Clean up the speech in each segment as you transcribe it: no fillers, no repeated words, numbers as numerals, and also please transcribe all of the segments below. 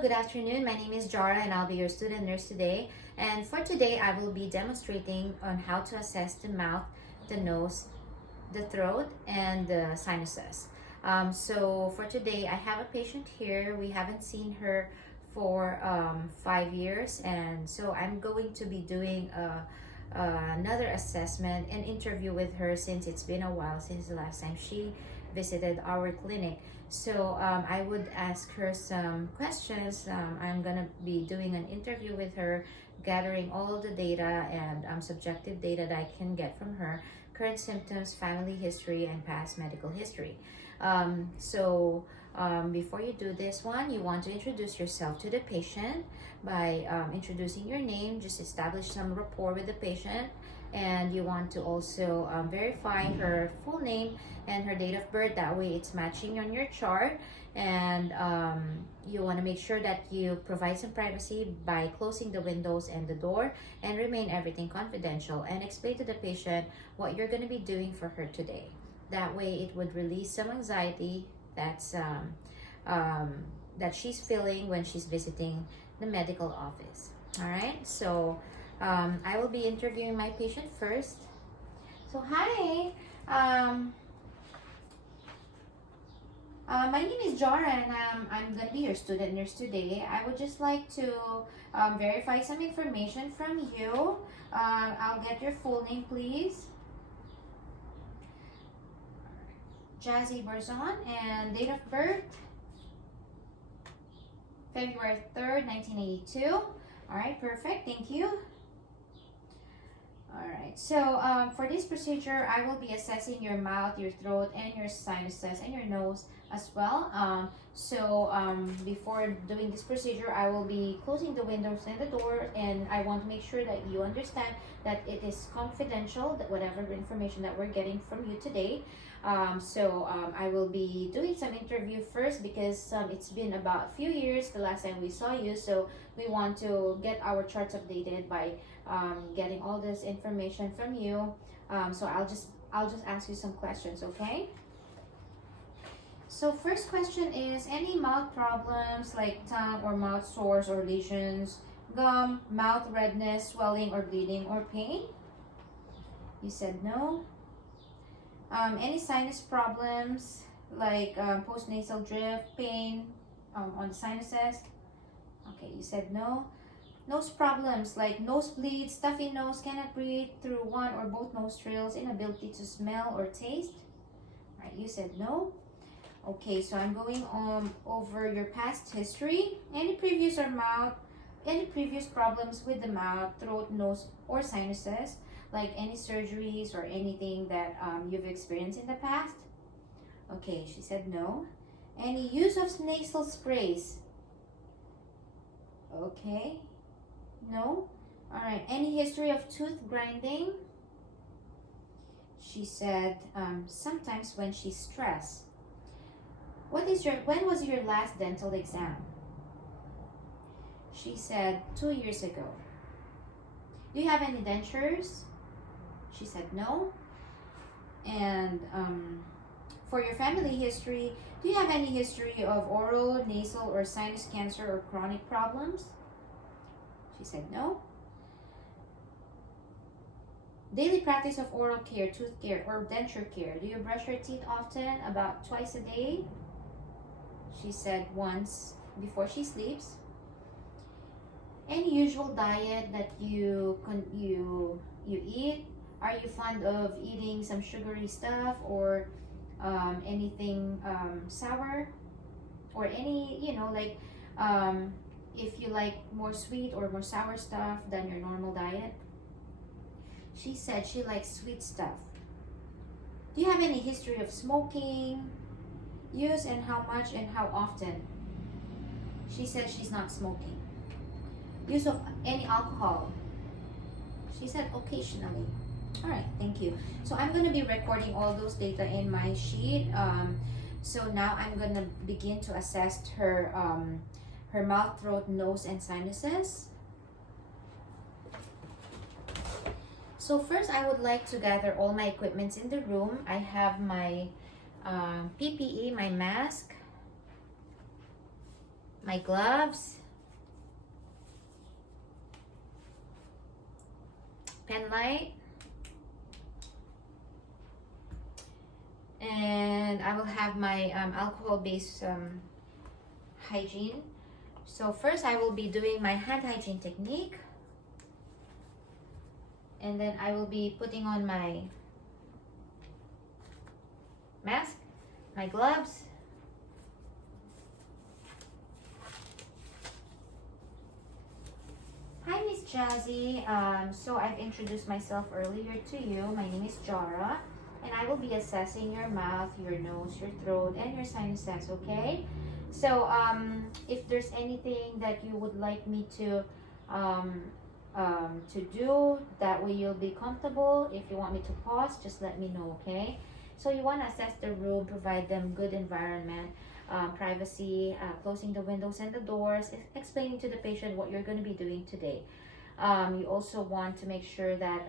good afternoon. My name is Jara and I'll be your student nurse today. And for today, I will be demonstrating on how to assess the mouth, the nose, the throat, and the sinuses. So for today, I have a patient here. We haven't seen her for 5 years, and so I'm going to be doing another assessment and interview with her since it's been a while since the last time she visited our clinic. So I would ask her some questions. I'm gonna be doing an interview with her, gathering all of the data and subjective data that I can get from her, current symptoms, family history, and past medical history. Before you do this one, you want to introduce yourself to the patient by introducing your name. Just establish some rapport with the patient, and you want to also verify her full name and her date of birth. That way it's matching on your chart. And you want to make sure that you provide some privacy by closing the windows and the door, and remain everything confidential, and explain to the patient what you're going to be doing for her today. That way it would release some anxiety that's that she's feeling when she's visiting the medical office. All right, so I will be interviewing my patient first. So hi, my name is Jara, and I'm gonna be your student nurse today. I would just like to verify some information from you. I'll get your full name, please. Jazzy Barzon, and date of birth, February 3rd, 1982. All right, perfect, thank you. All right, so for this procedure, I will be assessing your mouth, your throat, and your sinuses, and your nose as well. Before doing this procedure, I will be closing the windows and the door, and I want to make sure that you understand that it is confidential, that whatever information that we're getting from you today. I will be doing some interview first because it's been about a few years the last time we saw you, so we want to get our charts updated by getting all this information from you. So I'll just ask you some questions, okay? So first question is, any mouth problems like tongue or mouth sores or lesions, gum, mouth redness, swelling or bleeding, or pain? You said no. Any sinus problems like postnasal drift, pain on the sinuses? Okay, you said no. Nose problems like nosebleed, stuffy nose, cannot breathe through one or both nostrils, inability to smell or taste? All right, you said no. Okay, so I'm going over your past history. Any previous problems with the mouth, throat, nose, or sinuses, like any surgeries or anything that you've experienced in the past? Okay, she said no. Any use of nasal sprays? Okay, no. All right, any history of tooth grinding? She said sometimes when she's stressed. When was your last dental exam? She said 2 years ago. Do you have any dentures? She said no. And for your family history, do you have any history of oral, nasal, or sinus cancer or chronic problems? She said no. Daily practice of oral care, tooth care, or denture care. Do you brush your teeth often, about twice a day? She said once before she sleeps. Any usual diet that you eat? Are you fond of eating some sugary stuff or anything sour, or any, if you like more sweet or more sour stuff than your normal diet? She said she likes sweet stuff. Do you have any history of smoking? Use, and how much and how often? She said she's not smoking. Use of any alcohol? She said occasionally. All right, thank you. So I'm going to be recording all those data in my sheet. So now I'm going to begin to assess her her mouth, throat, nose, and sinuses. So first, I would like to gather all my equipments in the room. I have my PPE, my mask, my gloves, pen light, and I will have my alcohol-based hygiene. So first I will be doing my hand hygiene technique, and then I will be putting on my mask, my gloves, hi Miss Jazzy. So I've introduced myself earlier to you. My name is Jara, and I will be assessing your mouth, your nose, your throat, and your sinuses, okay? So if there's anything that you would like me to do, that way you'll be comfortable. If you want me to pause, just let me know, okay? So you want to assess the room, provide them good environment, privacy, closing the windows and the doors, explaining to the patient what you're going to be doing today. You also want to make sure that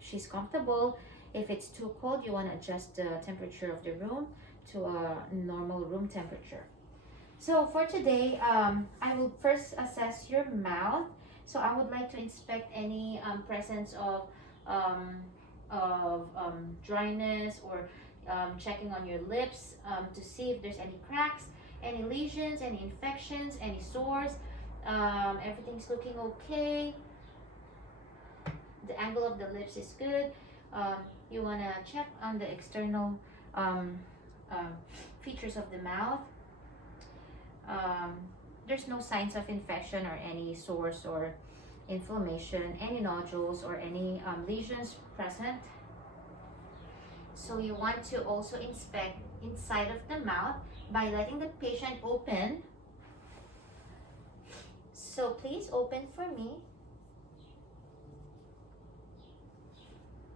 she's comfortable. If it's too cold, you want to adjust the temperature of the room to a normal room temperature. So for today, I will first assess your mouth. So I would like to inspect any presence of dryness, or checking on your lips to see if there's any cracks, any lesions, any infections, any sores. Everything's looking okay. The angle of the lips is good. You want to check on the external features of the mouth. There's no signs of infection or any sores or inflammation, any nodules or any lesions present. So you want to also inspect inside of the mouth by letting the patient open. So please open for me.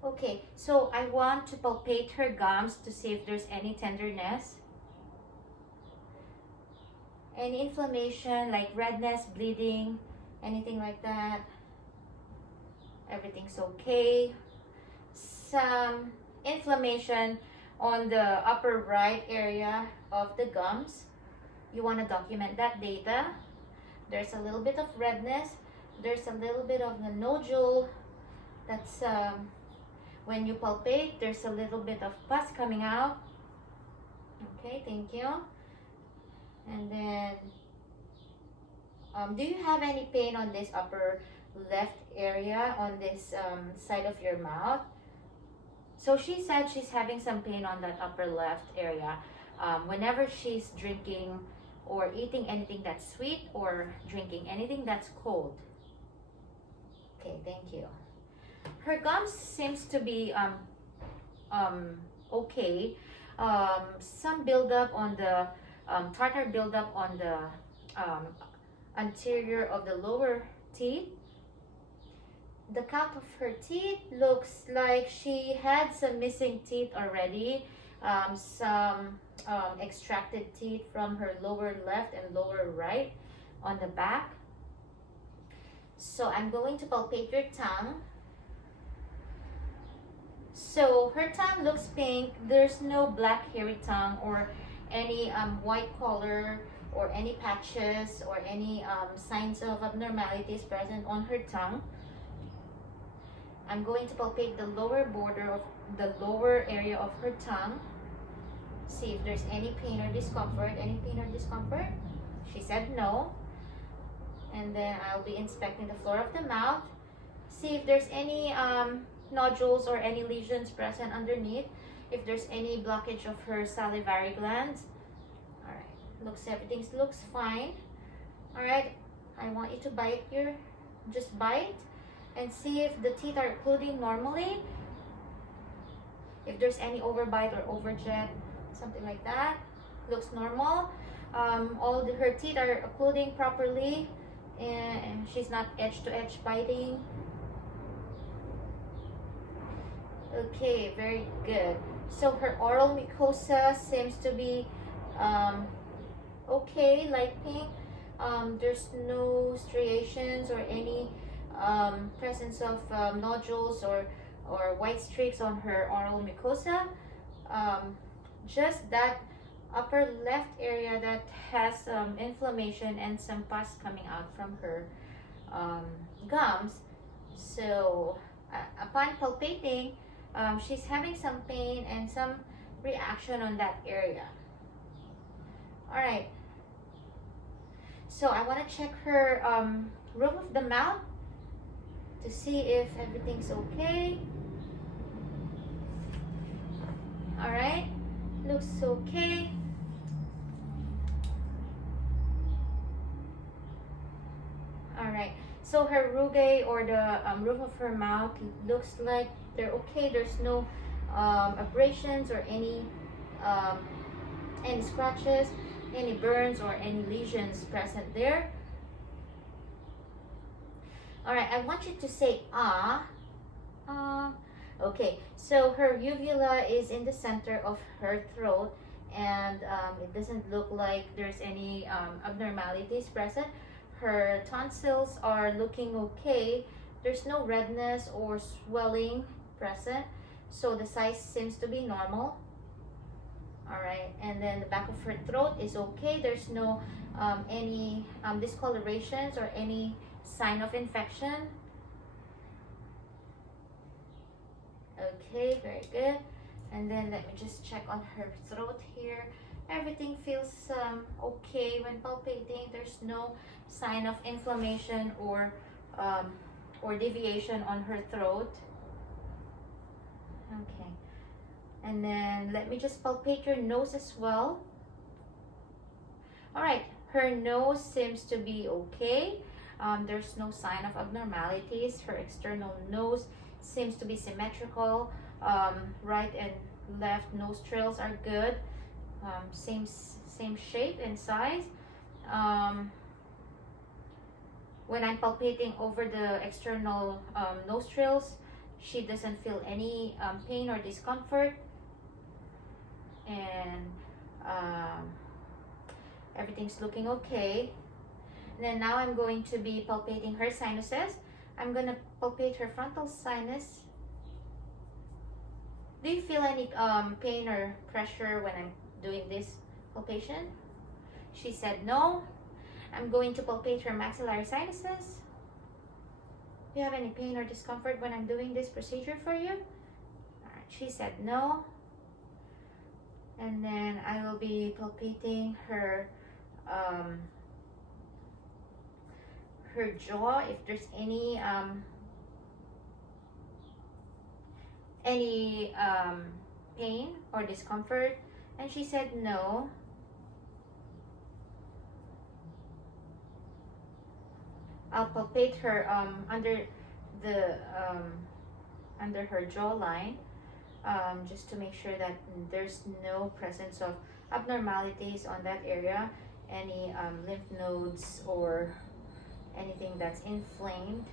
Okay, so I want to palpate her gums to see if there's any tenderness, any inflammation like redness, bleeding, anything like that. Everything's okay. Some inflammation on the upper right area of the gums. You want to document that data. There's a little bit of redness. There's a little bit of a nodule. That's when you palpate, there's a little bit of pus coming out. Okay, thank you. And then, do you have any pain on this upper left area, on this side of your mouth? So she said she's having some pain on that upper left area whenever she's drinking or eating anything that's sweet or drinking anything that's cold. Okay, thank you. Her gums seems to be okay. Some buildup on the tartar buildup on the anterior of the lower teeth. The cap of her teeth looks like she had some missing teeth already. Some extracted teeth from her lower left and lower right on the back. So I'm going to palpate your tongue. So her tongue looks pink. There's no black hairy tongue or any white color or any patches or any signs of abnormalities present on her tongue. I'm going to palpate the lower border of the lower area of her tongue. See if there's any pain or discomfort. Any pain or discomfort? She said no. And then I'll be inspecting the floor of the mouth. See if there's any nodules or any lesions present underneath. If there's any blockage of her salivary glands. Alright, everything looks fine. Alright, I want you to just bite and see if the teeth are occluding normally. If there's any overbite or overjet, something like that, looks normal. Her teeth are occluding properly, and she's not edge to edge biting. Okay, very good. So her oral mucosa seems to be okay, light pink. There's no striations or any presence of nodules or white streaks on her oral mucosa. Just that upper left area that has inflammation and some pus coming out from her gums. So upon palpating, she's having some pain and some reaction on that area. All right, so I want to check her roof of the mouth to see if everything's okay. All right, looks okay. All right, so her rugae, or the roof of her mouth, looks like they're okay. There's no abrasions or any scratches, any burns, or any lesions present there. All right, I want you to say ah. Okay, so her uvula is in the center of her throat, and it doesn't look like there's any abnormalities present. Her tonsils are looking okay. There's no redness or swelling present, so the size seems to be normal. All right, and then the back of her throat is okay. There's no any discolorations or any sign of infection. Okay, very good. And then let me just check on her throat here. Everything feels okay when palpating. There's no sign of inflammation or deviation on her throat. Okay, and then let me just palpate your nose as well. All right, her nose seems to be okay. There's no sign of abnormalities. Her external nose seems to be symmetrical. Right and left nostrils are good. Same shape and size. When I'm palpating over the external nostrils, she doesn't feel any pain or discomfort, and everything's looking okay. And then now I'm going to be palpating her sinuses. I'm gonna palpate her frontal sinus. Do you feel any pain or pressure when I'm doing this palpation? She said no. I'm going to palpate her maxillary sinuses. Do you have any pain or discomfort when I'm doing this procedure for you? All right, she said no. And then I will be palpating her her jaw, if there's any pain or discomfort, and she said no. I'll palpate her under her jawline, just to make sure that there's no presence of abnormalities on that area, any lymph nodes or anything that's inflamed.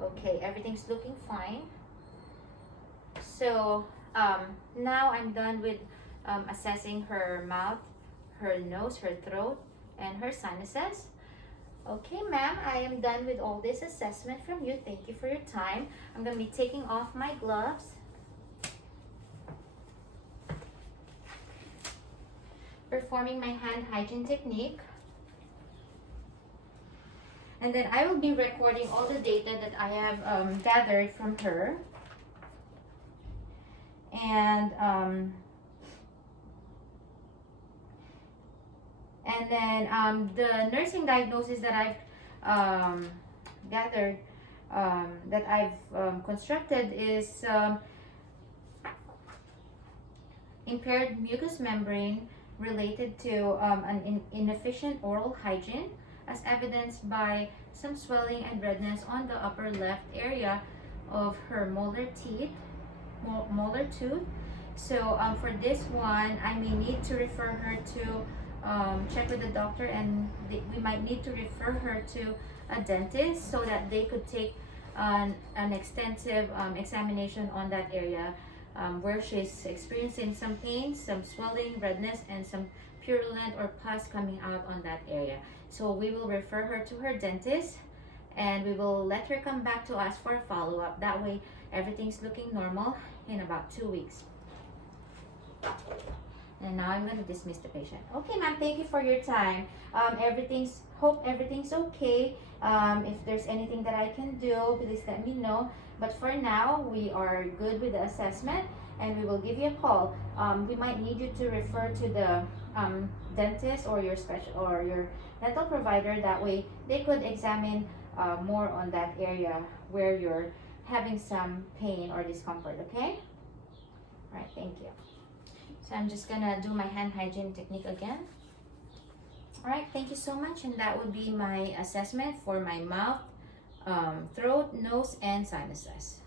Okay, everything's looking fine. So now I'm done with assessing her mouth, her nose, her throat, and her sinuses. Okay, ma'am, I am done with all this assessment from you. Thank you for your time. I'm going to be taking off my gloves. Performing my hand hygiene technique. And then I will be recording all the data that I have gathered from her. And then the nursing diagnosis that I've gathered, that I've constructed is impaired mucous membrane related to an inefficient oral hygiene, as evidenced by some swelling and redness on the upper left area of her molar tooth. So for this one, I may need to refer her to check with the doctor, and we might need to refer her to a dentist so that they could take an extensive examination on that area where she's experiencing some pain, some swelling, redness, and some purulent or pus coming out on that area. So we will refer her to her dentist, and we will let her come back to us for a follow-up. That way everything's looking normal in about 2 weeks. And now I'm gonna dismiss the patient. Okay, ma'am, thank you for your time. Hope everything's okay. If there's anything that I can do, please let me know. But for now, we are good with the assessment, and we will give you a call. We might need you to refer to the dentist or your dental provider. That way, they could examine more on that area where you're having some pain or discomfort. Okay. All right. Thank you. So I'm just gonna do my hand hygiene technique again. All right, thank you so much. And that would be my assessment for my mouth, throat, nose, and sinuses.